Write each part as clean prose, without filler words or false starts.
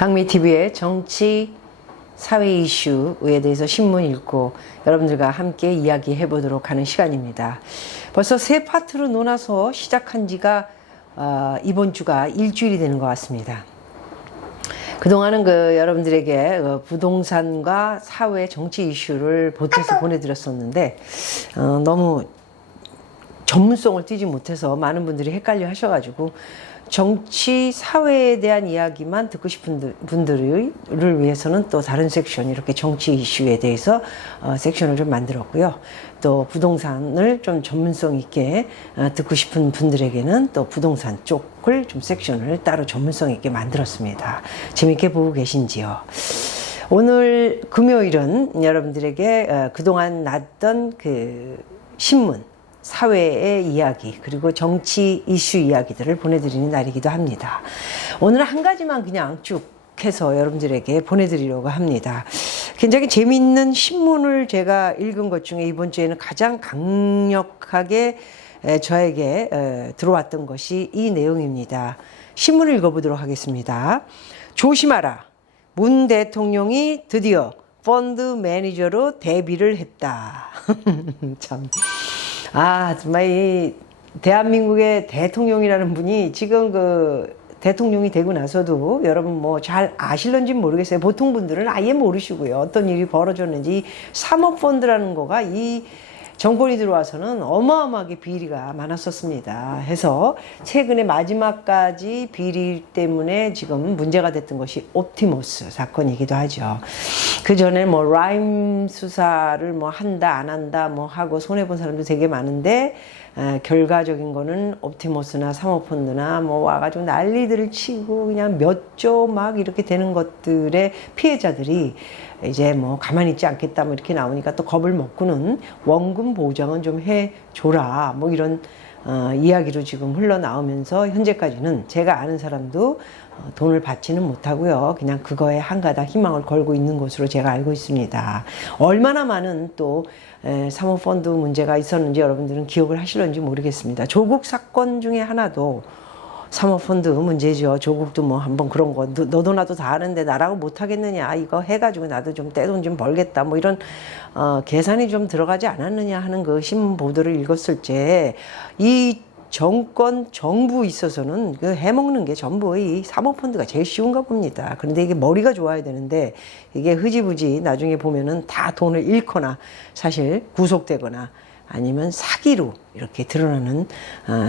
박미TV의 정치, 사회 이슈에 대해서 신문 읽고 여러분들과 함께 이야기해 보도록 하는 시간입니다. 벌써 세 파트로 나눠서 시작한 지가 이번 주가 일주일이 되는 것 같습니다. 그동안은 여러분들에게 부동산과 사회 정치 이슈를 보태서 보내드렸었는데 너무 전문성을 띠지 못해서 많은 분들이 헷갈려 하셔가지고 정치, 사회에 대한 이야기만 듣고 싶은 분들을 위해서는 또 다른 섹션, 이렇게 정치 이슈에 대해서 섹션을 좀 만들었고요. 또 부동산을 좀 전문성 있게 듣고 싶은 분들에게는 또 부동산 쪽을 좀 섹션을 따로 전문성 있게 만들었습니다. 재밌게 보고 계신지요? 오늘 금요일은 여러분들에게 그동안 났던 신문, 사회의 이야기, 그리고 정치 이슈 이야기들을 보내드리는 날이기도 합니다. 오늘 한 가지만 그냥 쭉 해서 여러분들에게 보내드리려고 합니다. 굉장히 재미있는 신문을 제가 읽은 것 중에 이번 주에는 가장 강력하게 저에게 들어왔던 것이 이 내용입니다. 신문을 읽어보도록 하겠습니다. 조심하라. 문 대통령이 드디어 펀드 매니저로 데뷔를 했다. 참. 정말 이 대한민국의 대통령이라는 분이 지금 대통령이 되고 나서도 여러분 뭐 잘 아실런지 모르겠어요. 보통 분들은 아예 모르시고요. 어떤 일이 벌어졌는지. 사모펀드라는 거가 이 정권이 들어와서는 어마어마하게 비리가 많았었습니다. 해서 최근에 마지막까지 비리 때문에 지금 문제가 됐던 것이 옵티머스 사건이기도 하죠. 그 전에 뭐 라임 수사를 뭐 한다 안 한다 뭐 하고 손해본 사람도 되게 많은데 결과적인 거는 옵티머스나 사모펀드나 뭐 와가지고 난리들을 치고 그냥 몇 조 막 이렇게 되는 것들의 피해자들이 이제 뭐 가만히 있지 않겠다 뭐 이렇게 나오니까 또 겁을 먹고는 원금 보장은 좀 해줘라 뭐 이런 이야기로 지금 흘러나오면서 현재까지는 제가 아는 사람도 돈을 받지는 못하고요. 그냥 그거에 한가닥 희망을 걸고 있는 것으로 제가 알고 있습니다. 얼마나 많은 또 사모펀드 문제가 있었는지 여러분들은 기억을 하실런지 모르겠습니다. 조국 사건 중에 하나도 사모펀드 문제죠. 조국도 뭐 한번 그런 거 너도 나도 다 아는데 나라고 못하겠느냐, 이거 해가지고 나도 좀 떼돈 좀 벌겠다 뭐 이런 계산이 좀 들어가지 않았느냐 하는 그 신문 보도를 읽었을 때 이 정부 있어서는 해먹는 게 전부 이 사모펀드가 제일 쉬운가 봅니다. 그런데 이게 머리가 좋아야 되는데 이게 흐지부지 나중에 보면은 다 돈을 잃거나 사실 구속되거나 아니면 사기로 이렇게 드러나는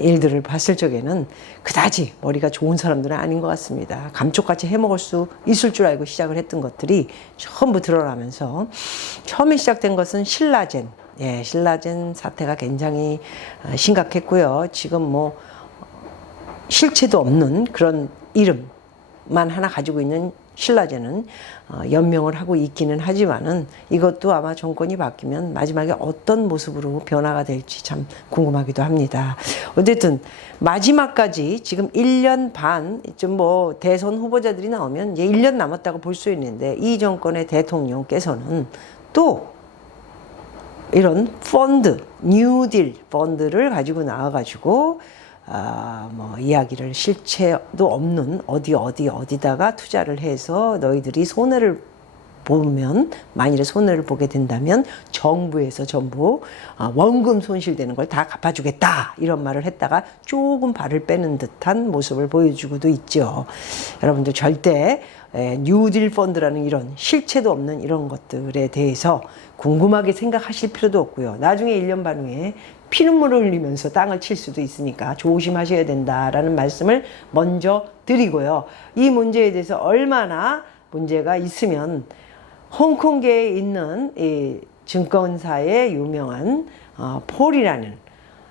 일들을 봤을 적에는 그다지 머리가 좋은 사람들은 아닌 것 같습니다. 감쪽같이 해먹을 수 있을 줄 알고 시작을 했던 것들이 전부 드러나면서 처음에 시작된 것은 신라젠. 신라젠 사태가 굉장히 심각했고요. 지금 뭐 실체도 없는 그런 이름만 하나 가지고 있는 신라젠은 연명을 하고 있기는 하지만은 이것도 아마 정권이 바뀌면 마지막에 어떤 모습으로 변화가 될지 참 궁금하기도 합니다. 어쨌든 마지막까지 지금 1년 반, 좀 뭐 대선 후보자들이 나오면 이제 1년 남았다고 볼 수 있는데 이 정권의 대통령께서는 또 이런 펀드, 뉴딜 펀드를 가지고 나와가지고 뭐 이야기를 실체도 없는 어디다가 투자를 해서 너희들이 손해를 보면, 만일에 손해를 보게 된다면 정부에서 전부 원금 손실되는 걸 다 갚아주겠다 이런 말을 했다가 조금 발을 빼는 듯한 모습을 보여주고도 있죠. 여러분들 절대 뉴딜 펀드라는 이런 실체도 없는 이런 것들에 대해서 궁금하게 생각하실 필요도 없고요. 나중에 1년 반 후에 피눈물을 흘리면서 땅을 칠 수도 있으니까 조심하셔야 된다라는 말씀을 먼저 드리고요. 이 문제에 대해서 얼마나 문제가 있으면 홍콩계에 있는 이 증권사의 유명한 폴이라는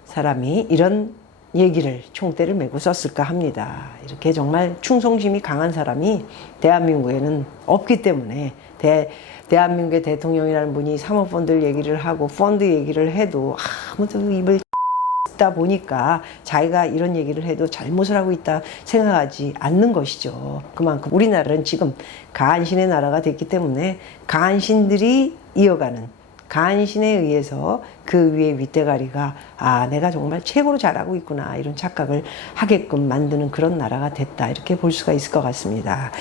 사람이 이런 얘기를 총대를 메고 썼을까 합니다. 이렇게 정말 충성심이 강한 사람이 대한민국에는 없기 때문에 대한민국의 대통령이라는 분이 사모펀드 얘기를 하고 펀드 얘기를 해도 아무도 입을 다 보니까 자기가 이런 얘기를 해도 잘못을 하고 있다 생각하지 않는 것이죠. 그만큼 우리나라는 지금 간신의 나라가 됐기 때문에 간신들이 이어가는, 간신에 의해서 그 위에 윗대가리가 내가 정말 최고로 잘하고 있구나 이런 착각을 하게끔 만드는 그런 나라가 됐다 이렇게 볼 수가 있을 것 같습니다.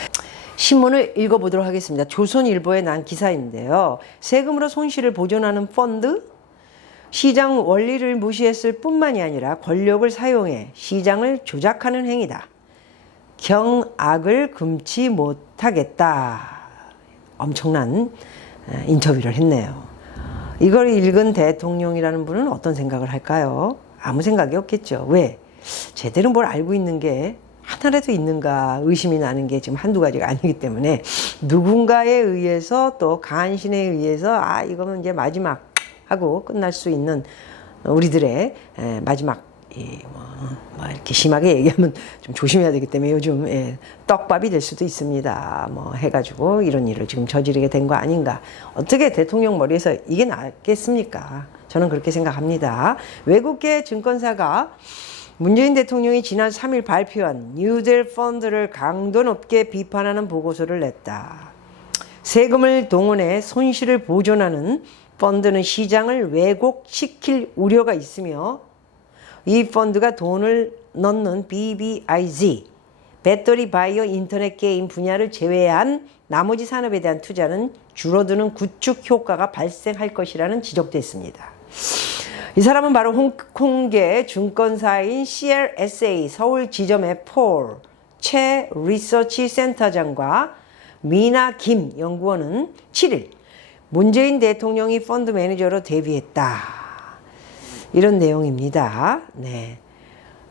신문을 읽어보도록 하겠습니다. 조선일보에 난 기사인데요. 세금으로 손실을 보존하는 펀드, 시장 원리를 무시했을 뿐만이 아니라 권력을 사용해 시장을 조작하는 행위다. 경악을 금치 못하겠다. 엄청난 인터뷰를 했네요. 이걸 읽은 대통령이라는 분은 어떤 생각을 할까요? 아무 생각이 없겠죠. 왜? 제대로 뭘 알고 있는 게 하나라도 있는가 의심이 나는 게 지금 한두 가지가 아니기 때문에 누군가에 의해서 또 간신에 의해서 이거는 이제 마지막 하고 끝날 수 있는 우리들의 마지막 이렇게 심하게 얘기하면 좀 조심해야 되기 때문에 요즘 떡밥이 될 수도 있습니다. 해가지고 이런 일을 지금 저지르게 된 거 아닌가. 어떻게 대통령 머리에서 이게 나겠습니까? 저는 그렇게 생각합니다. 외국계 증권사가 문재인 대통령이 지난 3일 발표한 뉴딜 펀드를 강도 높게 비판하는 보고서를 냈다. 세금을 동원해 손실을 보존하는 펀드는 시장을 왜곡시킬 우려가 있으며 이 펀드가 돈을 넣는 BBIZ, 배터리 바이오 인터넷 게임 분야를 제외한 나머지 산업에 대한 투자는 줄어드는 구축 효과가 발생할 것이라는 지적도 했습니다. 이 사람은 바로 홍콩계 증권사인 CLSA 서울 지점의 폴 최 리서치 센터장과 미나 김 연구원은 7일 문재인 대통령이 펀드 매니저로 데뷔했다. 이런 내용입니다. 네.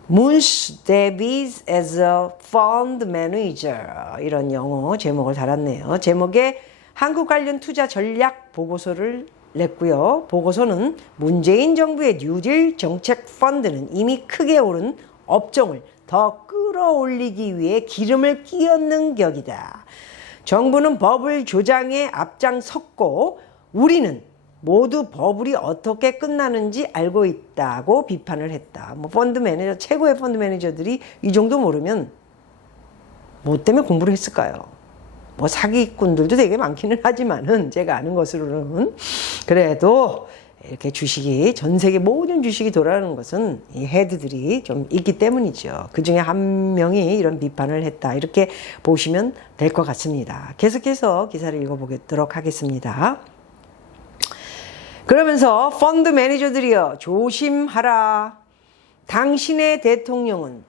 Moon's debuts as a fund manager. 이런 영어 제목을 달았네요. 제목에 한국 관련 투자 전략 보고서를 냈고요. 보고서는 문재인 정부의 뉴딜 정책 펀드는 이미 크게 오른 업종을 더 끌어올리기 위해 기름을 끼얹는 격이다. 정부는 버블 조장에 앞장섰고 우리는 모두 버블이 어떻게 끝나는지 알고 있다고 비판을 했다. 펀드 매니저, 최고의 펀드 매니저들이 이 정도 모르면 뭐 때문에 공부를 했을까요? 사기꾼들도 되게 많기는 하지만은 제가 아는 것으로는 그래도 이렇게 주식이 전 세계 모든 주식이 돌아가는 것은 이 헤드들이 좀 있기 때문이죠. 그 중에 한 명이 이런 비판을 했다. 이렇게 보시면 될 것 같습니다. 계속해서 기사를 읽어보도록 하겠습니다. 그러면서 펀드 매니저들이여 조심하라. 당신의 대통령은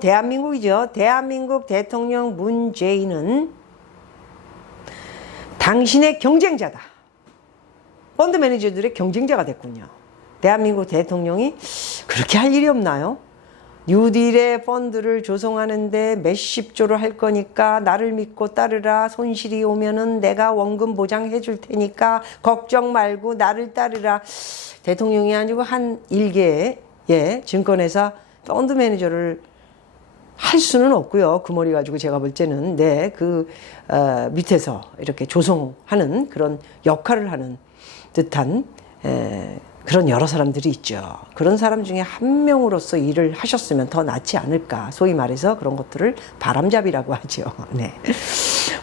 대한민국이죠. 대한민국 대통령 문재인은 당신의 경쟁자다. 펀드 매니저들의 경쟁자가 됐군요. 대한민국 대통령이 그렇게 할 일이 없나요? 뉴딜의 펀드를 조성하는데 몇십조를 할 거니까 나를 믿고 따르라. 손실이 오면은 내가 원금 보장해 줄 테니까 걱정 말고 나를 따르라. 대통령이 아니고 한 일개의 증권회사 펀드 매니저를 할 수는 없고요. 그 머리 가지고 제가 볼 때는 밑에서 이렇게 조성하는 그런 역할을 하는 듯한 그런 여러 사람들이 있죠. 그런 사람 중에 한 명으로서 일을 하셨으면 더 낫지 않을까. 소위 말해서 그런 것들을 바람잡이라고 하죠. 네.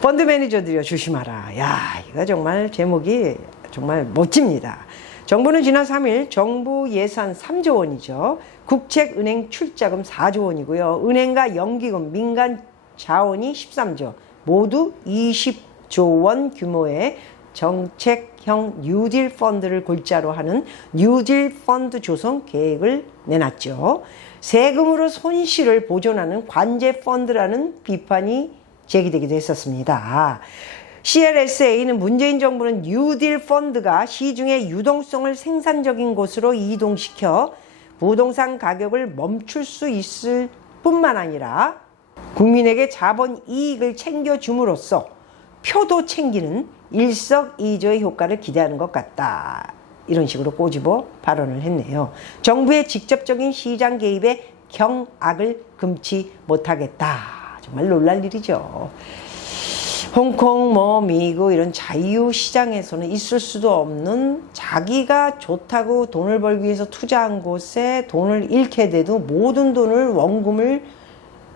펀드 매니저들이요 조심하라. 야, 이거 정말 제목이 정말 멋집니다. 정부는 지난 3일 정부 예산 3조 원이죠. 국책은행 출자금 4조 원이고요. 은행과 연기금, 민간 자원이 13조, 모두 20조 원 규모의 정책형 뉴딜 펀드를 골자로 하는 뉴딜 펀드 조성 계획을 내놨죠. 세금으로 손실을 보존하는 관제 펀드라는 비판이 제기되기도 했었습니다. CLSA는 문재인 정부는 뉴딜 펀드가 시중의 유동성을 생산적인 곳으로 이동시켜 부동산 가격을 멈출 수 있을 뿐만 아니라 국민에게 자본 이익을 챙겨줌으로써 표도 챙기는 일석이조의 효과를 기대하는 것 같다. 이런 식으로 꼬집어 발언을 했네요. 정부의 직접적인 시장 개입에 경악을 금치 못하겠다. 정말 놀랄 일이죠. 홍콩, 미국 이런 자유시장에서는 있을 수도 없는 자기가 좋다고 돈을 벌기 위해서 투자한 곳에 돈을 잃게 돼도 모든 돈을 원금을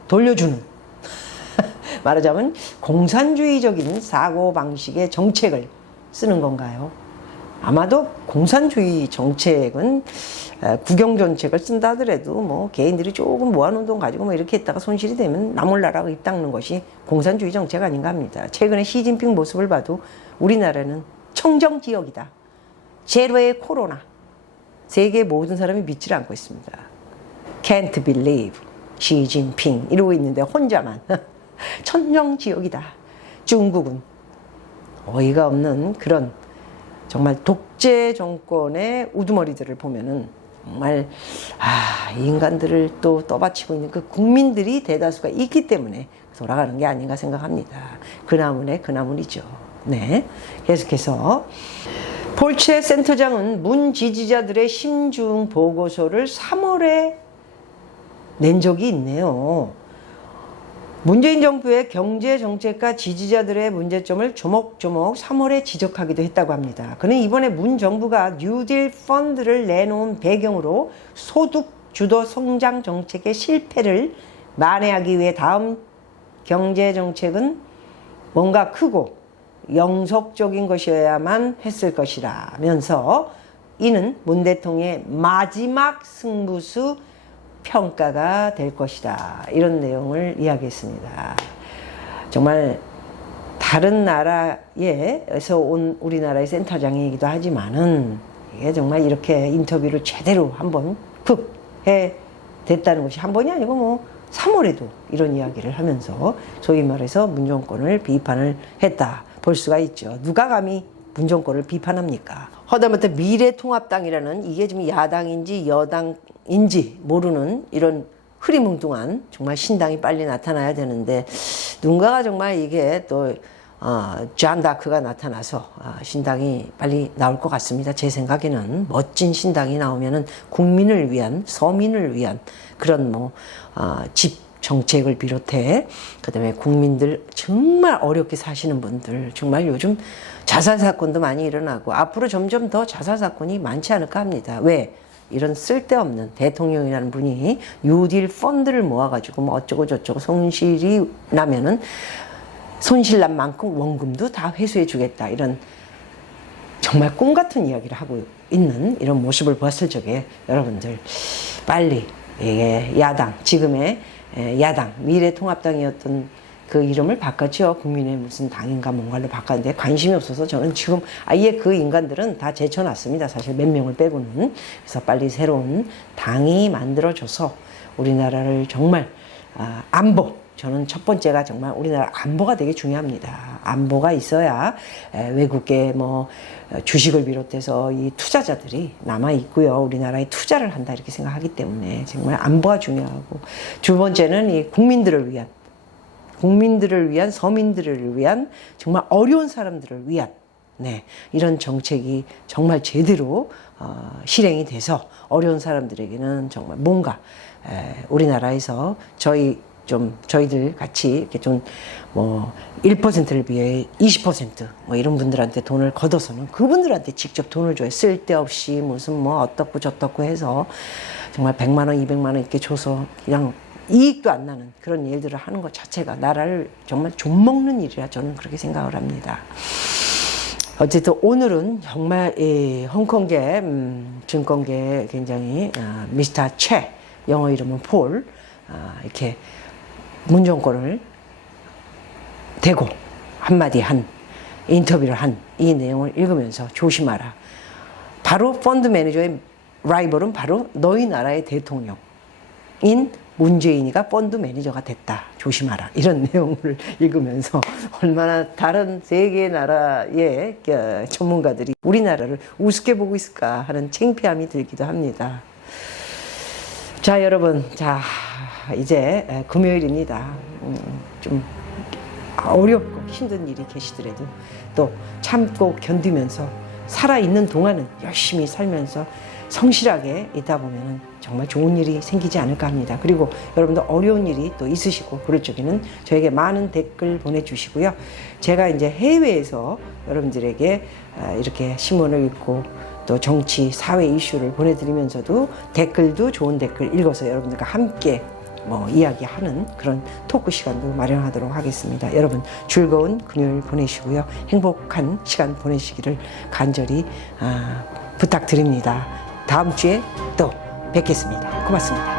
돌려주는 말하자면 공산주의적인 사고방식의 정책을 쓰는 건가요? 아마도 공산주의 정책은 국영 정책을 쓴다 하더라도 뭐 개인들이 조금 모아놓은 돈 가지고 뭐 이렇게 했다가 손실이 되면 나몰라라고 입 닦는 것이 공산주의 정책 아닌가 합니다. 최근에 시진핑 모습을 봐도 우리나라는 청정지역이다. 제로의 코로나. 세계 모든 사람이 믿질 않고 있습니다. Can't believe 시진핑 이러고 있는데 혼자만 청정지역이다. 중국은 어이가 없는 그런 정말 독재 정권의 우두머리들을 보면은 정말 이 인간들을 또 떠받치고 있는 그 국민들이 대다수가 있기 때문에 돌아가는 게 아닌가 생각합니다. 그 나물에 그 나물이죠. 네, 계속해서 폴체 센터장은 문 지지자들의 심중 보고서를 3월에 낸 적이 있네요. 문재인 정부의 경제 정책과 지지자들의 문제점을 조목조목 3월에 지적하기도 했다고 합니다. 그는 이번에 문 정부가 뉴딜 펀드를 내놓은 배경으로 소득 주도 성장 정책의 실패를 만회하기 위해 다음 경제 정책은 뭔가 크고 영속적인 것이어야만 했을 것이라면서 이는 문 대통령의 마지막 승부수 평가가 될 것이다. 이런 내용을 이야기했습니다. 정말 다른 나라에서 온 우리나라의 센터장이기도 하지만은 이게 정말 이렇게 인터뷰를 제대로 한번 쿡 해 됐다는 것이 한 번이 아니고 뭐 3월에도 이런 이야기를 하면서 소위 말해서 문정권을 비판을 했다 볼 수가 있죠. 누가 감히 문정권을 비판합니까? 허다못해 미래통합당이라는 이게 지금 야당인지 여당인지 모르는 이런 흐리뭉뚱한 정말 신당이 빨리 나타나야 되는데 누군가가 정말 이게 또 존 다크가 나타나서 신당이 빨리 나올 것 같습니다. 제 생각에는 멋진 신당이 나오면은 국민을 위한 서민을 위한 그런 집 정책을 비롯해 그다음에 국민들 정말 어렵게 사시는 분들 정말 요즘 자살 사건도 많이 일어나고 앞으로 점점 더 자살 사건이 많지 않을까 합니다. 왜? 이런 쓸데없는 대통령이라는 분이 뉴딜 펀드를 모아가지고 뭐 어쩌고 저쩌고 손실이 나면은 손실난 만큼 원금도 다 회수해 주겠다 이런 정말 꿈 같은 이야기를 하고 있는 이런 모습을 봤을 적에 여러분들 빨리 야당 지금의 야당 미래통합당이었던 그 이름을 바꿨죠. 국민의 무슨 당인가 뭔가로 바꿨는데 관심이 없어서 저는 지금 아예 그 인간들은 다 제쳐놨습니다. 사실 몇 명을 빼고는. 그래서 빨리 새로운 당이 만들어져서 우리나라를 정말 안보 저는 첫 번째가 정말 우리나라 안보가 되게 중요합니다. 안보가 있어야 외국계 주식을 비롯해서 이 투자자들이 남아 있고요. 우리나라에 투자를 한다 이렇게 생각하기 때문에 정말 안보가 중요하고 두 번째는 이 국민들을 위한 서민들을 위한 정말 어려운 사람들을 위한 이런 정책이 정말 제대로 실행이 돼서 어려운 사람들에게는 정말 뭔가 우리나라에서 저희들 같이 이렇게 1%를 비해 20% 이런 분들한테 돈을 걷어서는 그분들한테 직접 돈을 줘요. 쓸데없이 무슨 어떻고 저떻고 해서 정말 100만 원, 200만 원 이렇게 줘서 그냥 이익도 안 나는 그런 일들을 하는 것 자체가 나라를 정말 좀먹는 일이라 저는 그렇게 생각을 합니다. 어쨌든 오늘은 정말 홍콩계 증권계 굉장히 미스터 최 영어 이름은 폴 이렇게 문정권을 대고 한마디 한 인터뷰를 한 이 내용을 읽으면서 조심하라. 바로 펀드 매니저의 라이벌은 바로 너희 나라의 대통령인 문재인이가 펀드 매니저가 됐다. 조심하라. 이런 내용을 읽으면서 얼마나 다른 세계 나라의 전문가들이 우리나라를 우습게 보고 있을까 하는 창피함이 들기도 합니다. 자, 여러분. 이제 금요일입니다. 좀 어렵고 힘든 일이 계시더라도 또 참고 견디면서 살아있는 동안은 열심히 살면서 성실하게 있다 보면 정말 좋은 일이 생기지 않을까 합니다. 그리고 여러분들 어려운 일이 또 있으시고 그럴 적에는 저에게 많은 댓글 보내주시고요. 제가 이제 해외에서 여러분들에게 이렇게 신문을 읽고 또 정치, 사회 이슈를 보내드리면서도 댓글도 좋은 댓글 읽어서 여러분들과 함께 뭐 이야기하는 그런 토크 시간도 마련하도록 하겠습니다. 여러분 즐거운 금요일 보내시고요. 행복한 시간 보내시기를 간절히 부탁드립니다. 다음 주에 또 뵙겠습니다. 고맙습니다.